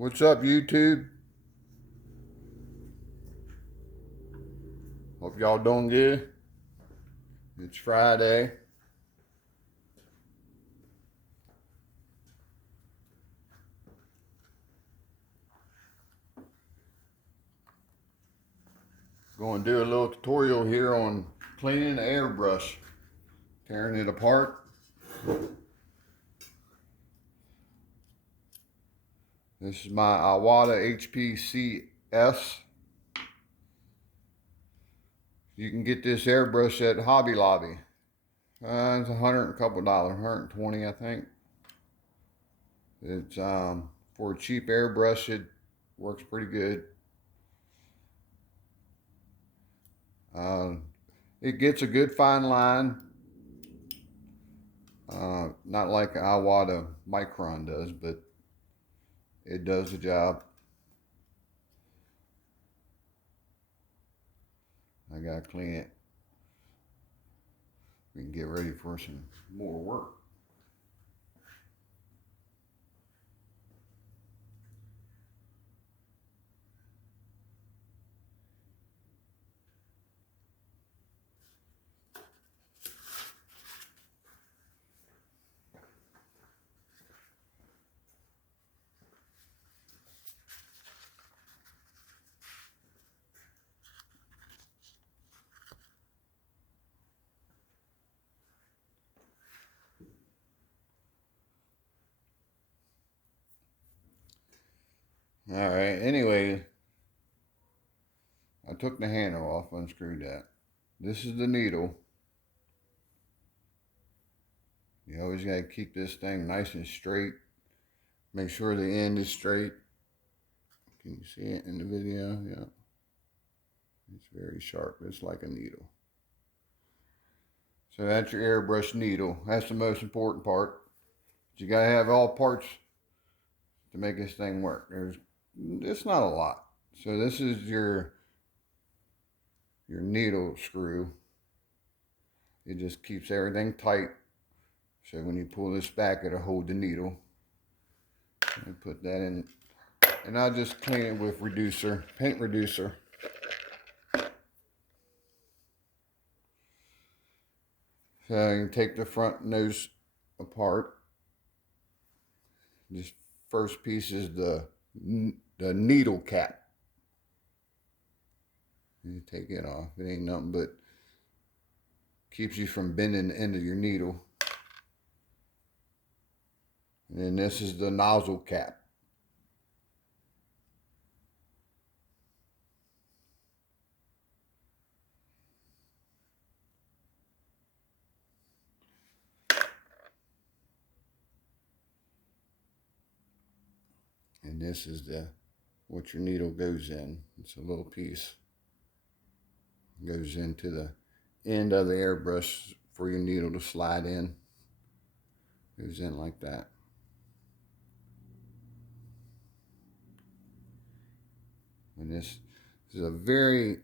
What's up, YouTube? Hope y'all doing good. It's Friday. Going to do a little tutorial here on cleaning the airbrush, tearing it apart. This is my Iwata HPCS. You can get this airbrush at Hobby Lobby. It's $100 and a couple dollars, 120 I think. It's for a cheap airbrush. It works pretty good. It gets a good fine line. Not like Iwata Micron does, but it does the job. I gotta clean it. We can get ready for some more work. All right, anyway, I took the handle off, unscrewed that. This is the needle. You always gotta keep this thing nice and straight. Make sure the end is straight. Can you see it in the video? Yeah. It's very sharp. It's like a needle. So that's your airbrush needle. That's the most important part. You gotta have all parts to make this thing work. It's not a lot. So this is your needle screw. It just keeps everything tight. So when you pull this back, it'll hold the needle. And put that in. And I'll just clean it with reducer, paint reducer. So you can take the front nose apart. This first piece is the needle cap. You take it off. It ain't nothing but keeps you from bending the end of your needle. And then this is the nozzle cap. And this is what your needle goes in. It's a little piece. Goes into the end of the airbrush for your needle to slide in. Goes in like that. And this is a very,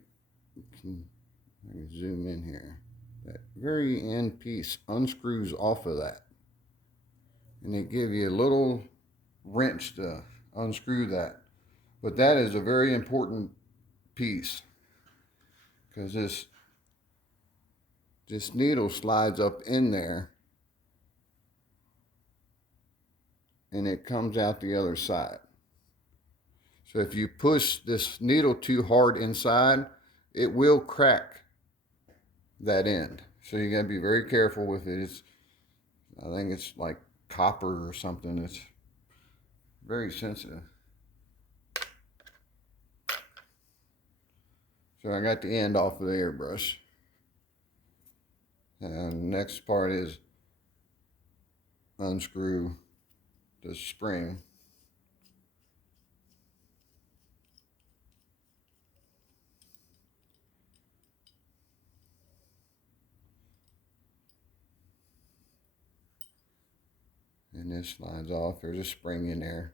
let me zoom in here. That very end piece unscrews off of that. And they give you a little wrench to unscrew that. But that is a very important piece, because this needle slides up in there and it comes out the other side. So if you push this needle too hard inside, it will crack that end. So you gotta be very careful with it. I think it's like copper or something. It's very sensitive. So I got the end off of the airbrush. And the next part is unscrew the spring. And this slides off. There's a spring in there.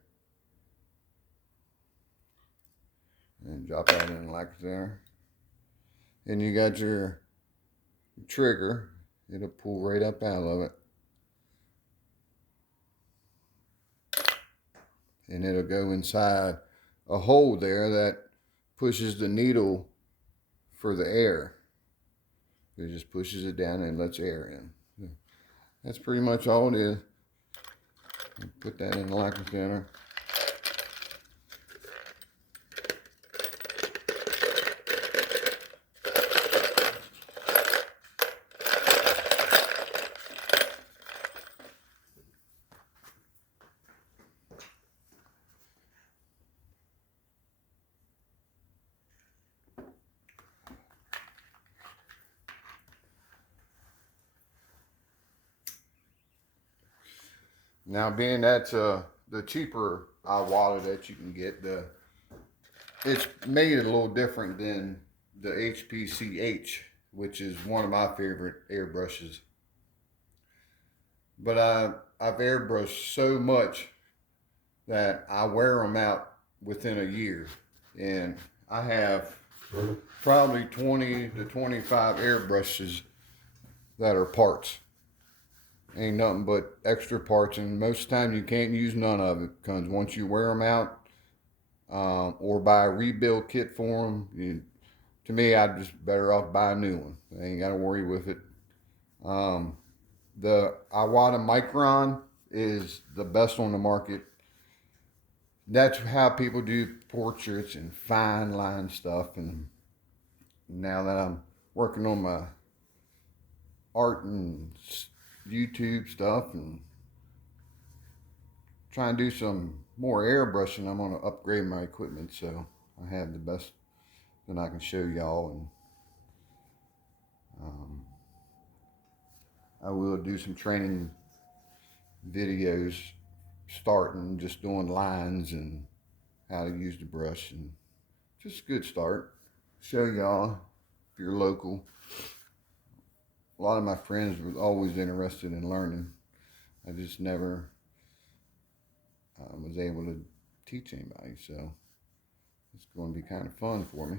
And drop that in like there. And you got your trigger. It'll pull right up out of it. and it'll go inside a hole there that pushes the needle for the air. It just pushes it down and lets air in. That's pretty much all it is. Put that in the lacquer thinner. Now, being that's the cheaper Iwata that you can get, it's made a little different than the HPCH, which is one of my favorite airbrushes. But I've airbrushed so much that I wear them out within a year, and I have probably 20 to 25 airbrushes that are parts. Ain't nothing but extra parts, and most of the time you can't use none of it because once you wear them out, or buy a rebuild kit for them, to me, I'd just better off buy a new one. I ain't got to worry with it. The Iwata Micron is the best on the market. That's how people do portraits and fine line stuff. And now that I'm working on my art and YouTube stuff and trying to do some more airbrushing, I'm going to upgrade my equipment so I have the best that I can show y'all. And I will do some training videos starting, just doing lines and how to use the brush, and just a good start. Show y'all if you're local. A lot of my friends were always interested in learning. I just never was able to teach anybody, so it's going to be kind of fun for me.